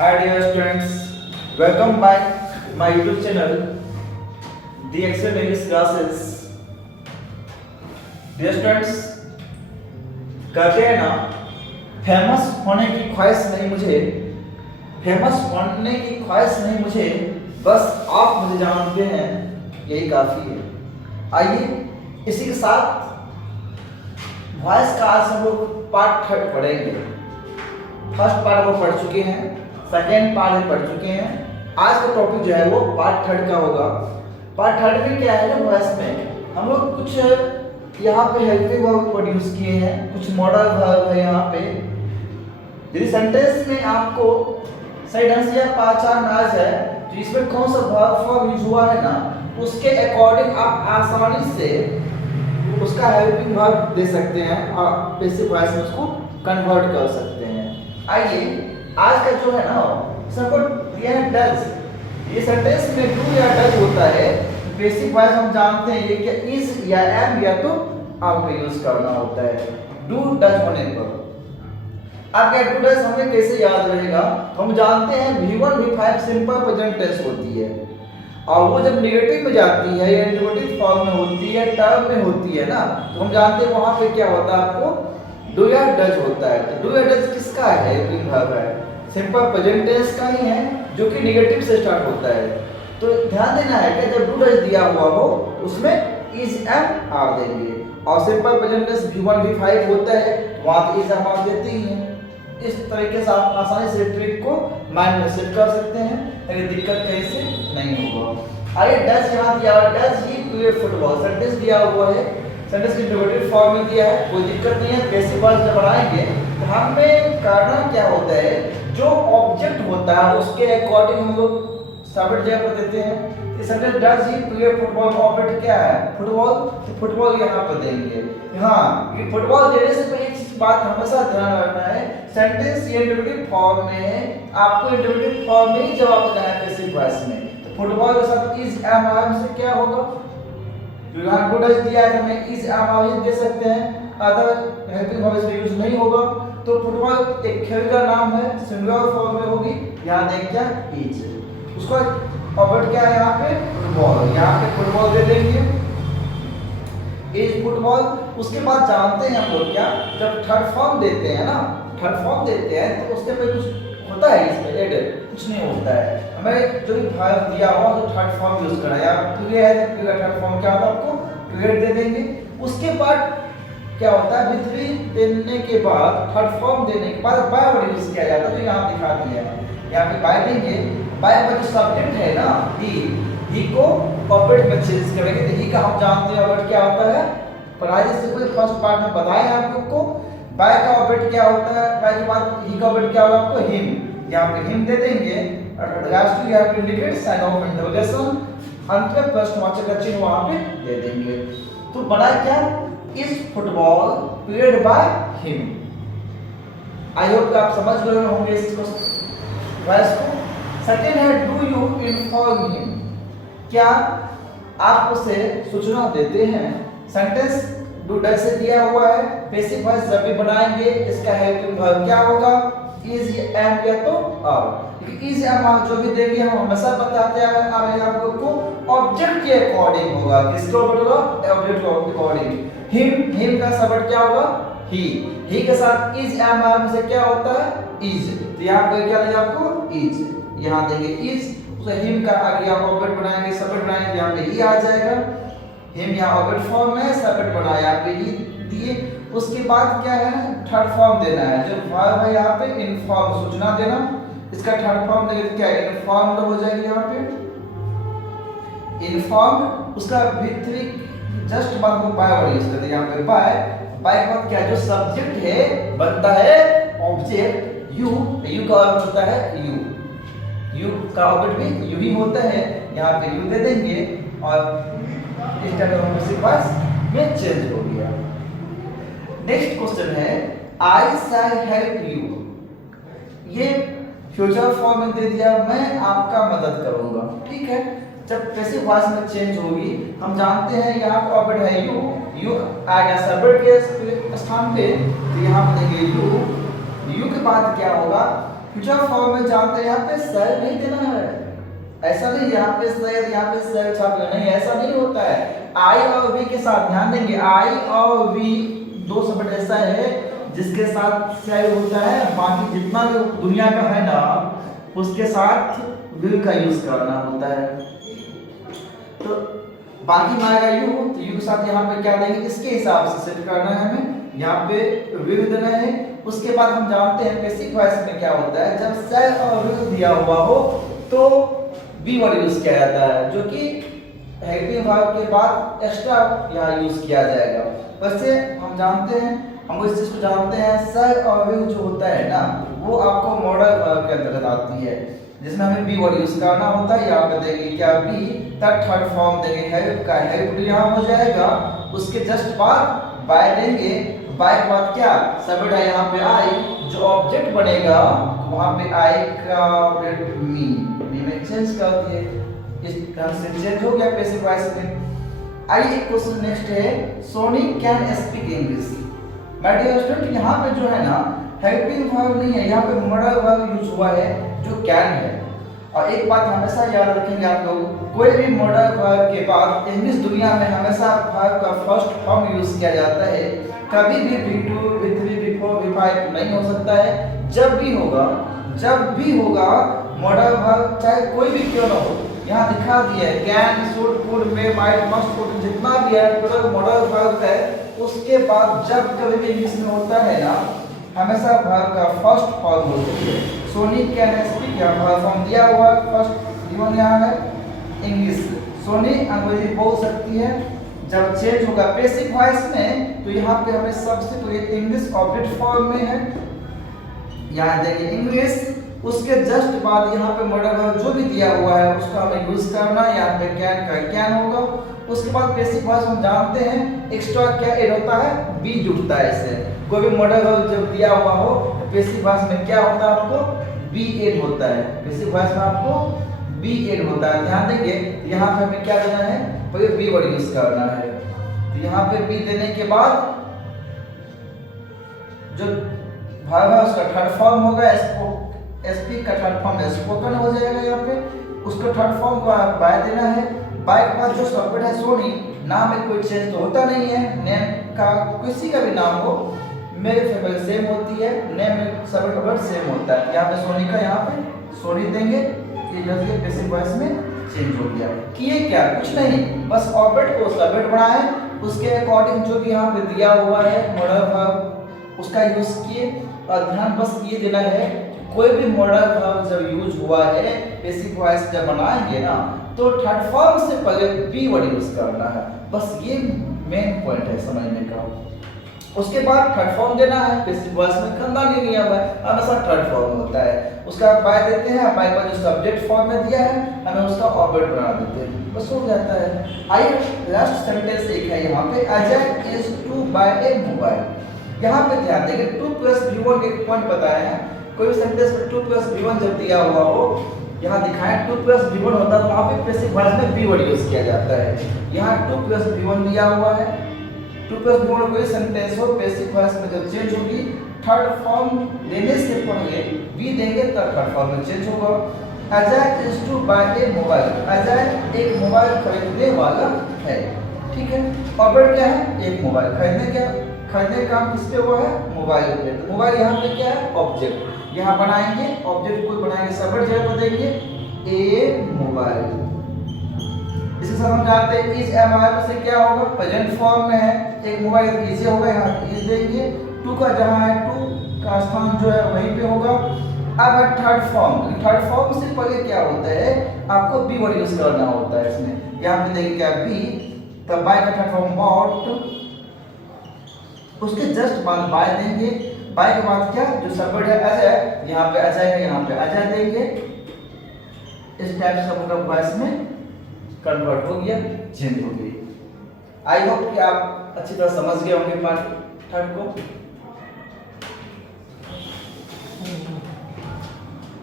Hi dear students, welcome back my YouTube channel, The Excel English Classes. Dear students, कहते हैं ना famous होने की ख्वाहिश नहीं मुझे, फेमस होने की ख्वाहिश नहीं मुझे, बस आप मुझे जानते हैं यही काफ़ी है। आइए इसी के साथ वॉइस का आज हम लोग पार्ट 3 पढ़ेंगे। फर्स्ट पार्ट वो पढ़ चुके हैं, सेकेंड पार्ट पढ़ चुके हैं। आज का टॉपिक जो है वो पार्ट 3 का होगा। पार्ट 3 में क्या है ना, वॉइस में हम लोग कुछ यहाँ पे हेल्पिंग वर्ब प्रोड्यूस किए हैं, कुछ मॉडल वर्ब है यहाँ पे। यदि सेंटेंस में आपको सही ढंग से पहचान आ जाए तो इसमें कौन सा वर्ब फॉर्म यूज हुआ है ना, उसके अकॉर्डिंग आप आसानी से उसका हेल्पिंग वर्ब दे सकते हैं और बेसिक वॉइस में उसको कन्वर्ट कर सकते हैं। आइए आज का जो है ना, सपोज ये है डज, ये सेंटेंस में डू या डज होता है। बेसिक वॉइस हम जानते हैं ये क्या इज या एम या तो आपको यूज करना होता है डू डज होने पर। अब क्या डू डज हमें कैसे याद रहेगा, हम जानते हैं V1 V5 simple present tense होती है और वो जब नेगेटिव में जाती है या इंट्रोगेटिव फॉर्म में होती है, टर्म में होती है ना, तो हम जानते हैं वहां पे क्या होता है, आपको डू या डज होता है। तो डू या डज किसका है, हेल्पिंग वर्ब है, सिंपल प्रेजेंट टेंस का ही है जो कि नेगेटिव से स्टार्ट होता है। तो ध्यान देना है कि जब डू डज दिया हुआ हो उसमें इज एम आप देंगे और simple present tense V1 V5 होता है तो वहां पे इज एम आप देते ही हैं। इस तरीके से आप आसानी से ट्रिक को माइंड में सेट कर सकते हैं, ताकि दिक्कत कहीं से नहीं होगा। आइए डज यहाँ दिया हुआ, does he play football, sentence दिया हुआ है, सेंटेंस की इंट्रोगेटिव फॉर्म में दिया है, कोई दिक्कत नहीं है। बेसिक वर्ड जब पढ़ाएंगे तो हमें करना क्या होता है, जो ऑब्जेक्ट होता है उसके अकॉर्डिंग हम लोग सब्जेक्ट जगह पर देते हैं। इस sentence does he play football, object क्या है फुटबॉल, तो फुटबॉल यहाँ पर देंगे। हाँ, ये फुटबॉल देने से पहले एक बात हमेशा ध्यान रखना है, सेंटेंस ये इंट्रोगेटिव फॉर्म में है, आपको इंट्रोगेटिव फॉर्म में ही जवाब देना है बेसिक वॉइस में। तो फुटबॉल के साथ इज एम आर से क्या होगा, जो यहाँ डू डज दिया है हमें इज एम आर दे सकते हैं, अदर हेल्पिंग वर्ब इसमें यूज नहीं होगा। तो फुटबॉल एक खेल का नाम है, सिंगुलर फॉर्म में होगी, यहाँ देख क्या इज, उसका ऑब्जेक्ट क्या है यहाँ पे फुटबॉल, यहाँ पे फुटबॉल दे देंगे इज फुटबॉल। उसके बाद जानते हैं हम लोग क्या, जब थर्ड फॉर्म देते हैं ना, थर्ड फॉर्म देते हैं तो उसके पे कुछ होता है, इसमें एड कुछ नहीं होता है, हमें जो भी वर्ब दिया हुआ तो थर्ड फॉर्म यूज करना है। या प्ले है तो प्ले थर्ड फॉर्म क्या होता है, आपको प्लेड दे देंगे। उसके बाद क्या होता है, विथ भी देने के बाद थर्ड फॉर्म देने के बाद बाय वर्ड यूज किया जाता है, तो यहाँ दिखा दिया है, यहाँ पे बाय देंगे। बाय पर जो सब्जेक्ट है ना ही को ऑब्जेक्ट में चेंज करेंगे। तो ही का हम जानते हैं ऑब्जेक्ट क्या होता है, पढ़ाई से कोई फर्स्ट पार्ट में बताया आप लोग को। बाय का ऑब्जेक्ट क्या होता है, बाय के बाद ही का ऑब्जेक्ट क्या होगा आपको हिम, यहाँ पे हिम दे देंगे और लास्ट टू यहाँ पे इंडिकेट साइन ऑफ इंटरोगेशन, अंत में प्रश्नवाचक का चिन्ह वहां पे दे देंगे। तो बड़ा क्या is football played by him. I hope आप समझ गए होंगे इसको वॉइस को। सेकंड है डू यू इन्फॉर्म हिम, क्या आप उसे सूचना देते हैं। सेंटेंस डू डज से दिया हुआ है, बेसिक वॉइस जब भी बनाएंगे इसका हेल्पिंग वर्ब क्या होगा, इज एम या तो आर। इज एम आर जो भी देंगे हम हमेशा बताते हैं आप लोग को ऑब्जेक्ट के अकॉर्डिंग होगा, किसके ऑब्जेक्ट होगा, ऑब्जेक्ट के अकॉर्डिंग। हिम का शब्द क्या होगा ही के साथ इज एम आर में से क्या होता है इज, तो यहाँ पे क्या देंगे आपको इज, यहाँ देंगे इज, उसे हिम का आगे आप ऑब्जेक्ट बनाएंगे, सब्जेक्ट बनाएंगे, यहाँ पे ही आ जाएगा। हिम यहाँ ऑब्जेक्ट फॉर्म में, सब्जेक्ट बनाया यहाँ पे ही दिए। उसके बाद क्या है, थर्ड फॉर्म देना है, जो वर्ब है यहाँ पे इन्फॉर्म सूचना देना, इसका थर्ड फॉर्म देंगे तो क्या इन्फॉर्म्ड हो जाएगी यहाँ पे इन्फॉर्म। उसका भी जस्ट बाद में बाय वर्ड यूज करते हैं, यहाँ पे बाय के बाद क्या जो सब्जेक्ट है बनता है ऑब्जेक्ट यू का अर्थ होता है यू का ऑब्जेक्ट भी यू ही होता है, यहाँ पे यू दे देंगे और इस टाइप का बेसिक वॉइस में चेंज हो गया। नेक्स्ट क्वेश्चन है आई शैल हेल्प यू, ये फ्यूचर फॉर्म में दे दिया, मैं आपका मदद करूंगा। ठीक है, जब पैसिव वॉइस में चेंज होगी हम जानते हैं यहाँ पर ऑब्जेक्ट है यू आएगा सब्जेक्ट के स्थान पे, तो यहाँ पर देंगे यू के बाद क्या होगा फ्यूचर फॉर्म में जानते हैं यहाँ पे सर नहीं देना है, ऐसा नहीं यहाँ पे सर यहाँ पे सर छाप नहीं, ऐसा नहीं होता है। आई और वी के साथ ध्यान देंगे, आई और वी दो शब्द ऐसा है जिसके साथ सर होता है, बाकी जितना भी दुनिया का है ना उसके साथ विल का यूज करना होता है। तो बाकी में आएगा यू, तो यू के साथ यहाँ पे क्या देंगे, इसके हिसाब से सेट करना है हमें, यहाँ पे विल देना है। उसके बाद हम जानते हैं पैसिव वॉइस में क्या होता है, जब सर और विल दिया हुआ हो तो बी वर्ड यूज किया जाता है, जो कि हेल्पिंग वर्ब के बाद एक्स्ट्रा यहाँ यूज किया जाएगा। वैसे हम जानते हैं, हम इस चीज को जानते हैं, सर और विल जो होता है ना वो आपको मॉडल वर्ब के अंतर्गत आती है, जिसमें हमें बी वर्ड यूज करना होता है। यहाँ पे देंगे क्या बी, तब थर्ड फॉर्म देंगे हेल्प का, हेल्प यहाँ हो जाएगा। उसके जस्ट बाद बाय देंगे, बाय के बाद क्या सबड है यहाँ पे आई, जो ऑब्जेक्ट बनेगा वहां पे आई का ऑब्जेक्ट मी में चेंज कर दिए, इस ढंग से चेंज हो गया पैसिव वॉइस में। आइए क्वेश्चन नेक्स्ट है, Soni can speak English. My dear student, यहाँ पे जो है ना हेल्पिंग वर्ब नहीं है, यहाँ पे मॉडल वर्ब यूज हुआ है जो कैन है। और एक बात हमेशा याद रखेंगे आप लोग, कोई भी मॉडल वर्ब के बाद इंग्लिश दुनिया में हमेशा वर्ब का फर्स्ट फॉर्म यूज किया जाता है, कभी भी V2, V3, V4, V5 नहीं हो सकता है। जब भी होगा मॉडल वर्ब चाहे कोई भी क्यों ना हो, यहाँ दिखा दिया है can, should, could, may, might, must, could, जितना भी है टोटल मॉडल वर्ब है, उसके बाद जब कभी भी इंग्लिश में होता है ना हमेशा वर्ब का फर्स्ट फॉर्म होता है। सोनी कैन स्पीक, यहाँ वर्ब फॉर्म दिया हुआ है, फर्स्ट गिवन यहाँ है इंग्लिश। सोनी अंग्रेजी बोल सकती है। जब चेंज होगा पैसिव वॉइस में तो यहाँ पे हमें सबसे पहले इंग्लिश ऑब्जेक्ट फॉर्म में है, यहाँ देखिए इंग्लिश, उसके जस्ट बाद यहाँ पे मॉडल वर्ब जो भी दिया हुआ है उसका हमें यूज करना है, यहाँ पे कैन का कैन होगा। उसके बाद पैसिव वॉइस हम जानते हैं एक्स्ट्रा क्या ऐड होता है, बी जुड़ता है इससे। कोई भी मॉडल वर्ब जब दिया हुआ हो पैसिव वॉइस में क्या होता है, आपको बी ऐड होता है, पैसिव वॉइस में आपको बी ऐड होता है। ध्यान देंगे यहाँ पे हमें क्या देना है, पहले बी वर्ड यूज करना है। तो यहाँ पे बी देने के बाद जो वर्ब है उसका थर्ड फॉर्म होगा, स्पीक का थर्ड फॉर्म स्पोकन हो जाएगा। यहाँ पे उसका थर्ड फॉर्म को बाय देना है। बाय के बाद जो सब्जेक्ट है सोनी, नाम में कोई चेंज तो होता नहीं है, नेम का किसी का भी नाम हो, मेरे फेवरेट सेम होती है, नेम में सब्जेक्ट वर्ड सेम होता है। यहाँ पे सोनी का यहाँ पे सोनी देंगे, ये जैसे पैसिव वॉइस में चेंज हो गया। किए क्या, कुछ नहीं, बस ऑब्जेक्ट को सब्जेक्ट बनाए, उसके अकॉर्डिंग जो भी यहाँ पे दिया हुआ है मॉडल वर्ब उसका यूज किए। और ध्यान बस ये देना है, कोई भी मॉडल वर्ब जब यूज हुआ है पैसिव वॉइस जब बनाएंगे ना तो थर्ड फॉर्म से पहले बी वर्ड यूज करना है, बस ये मेन पॉइंट है समझने का। उसके बाद थर्ड फॉर्म देना है, पैसिव वॉइस में खानदानी नियम है, हमेशा थर्ड फॉर्म होता है। उसका बाय देते हैं, बाय का जो सब्जेक्ट फॉर्म में दिया है हमें उसका ऑब्जेक्ट बना देते हैं, बस हो जाता है। आइए लास्ट सेंटेंस एक है यहाँ पे, Ajay is to buy a mobile. यहाँ पे ध्यान देंगे 2 + V1 एक पॉइंट बताया है, कोई भी सेंटेंस में 2 + V1 जब दिया हुआ हो, यहाँ दिखाएं 2 + V1 होता है तो वहाँ पे पैसिव वॉइस में बी वर्ड यूज किया जाता है। यहाँ 2 + V1 दिया हुआ है, 2 + V1 कोई सेंटेंस हो पैसिव वॉइस में जब चेंज होगी थर्ड फॉर्म देने से पहले बी देंगे तब थर्ड फॉर्म में चेंज होगा। Ajay is to buy a mobile, Ajay एक मोबाइल खरीदने वाला है, ठीक है। ऑब्जेक्ट क्या है, एक मोबाइल, खरीदने का काम किस पे हुआ है, मोबाइल पे। तो मोबाइल यहाँ पे क्या है, ऑब्जेक्ट, यहाँ बनाएंगे ऑब्जेक्ट को बनाएंगे, सब्जेक्ट जगह पर देंगे ए मोबाइल। इसे सब हम जानते हैं इज एम से क्या होगा, प्रेजेंट फॉर्म में है, एक मोबाइल इसे होगा, यहाँ इज देंगे, टू का जहाँ है टू का स्थान जो है वहीं पे होगा। अब थर्ड फॉर्म से पहले क्या होता है, आपको बी वर्ड यूज करना होता है इसमें। यहाँ पे देंगे क्या बी, तब बाय का थर्ड फॉर्म बॉट, उसके जस्ट बाद बाय देंगे, बाय के बाद क्या जो सब्जेक्ट है अजय, यहाँ पे अजय है, यहाँ पे अजय देंगे। इस टाइप से मतलब वॉइस में कन्वर्ट हो गया, चेंज हो गई। आई होप कि आप अच्छी तरह समझ गए होंगे पार्ट थर्ड को।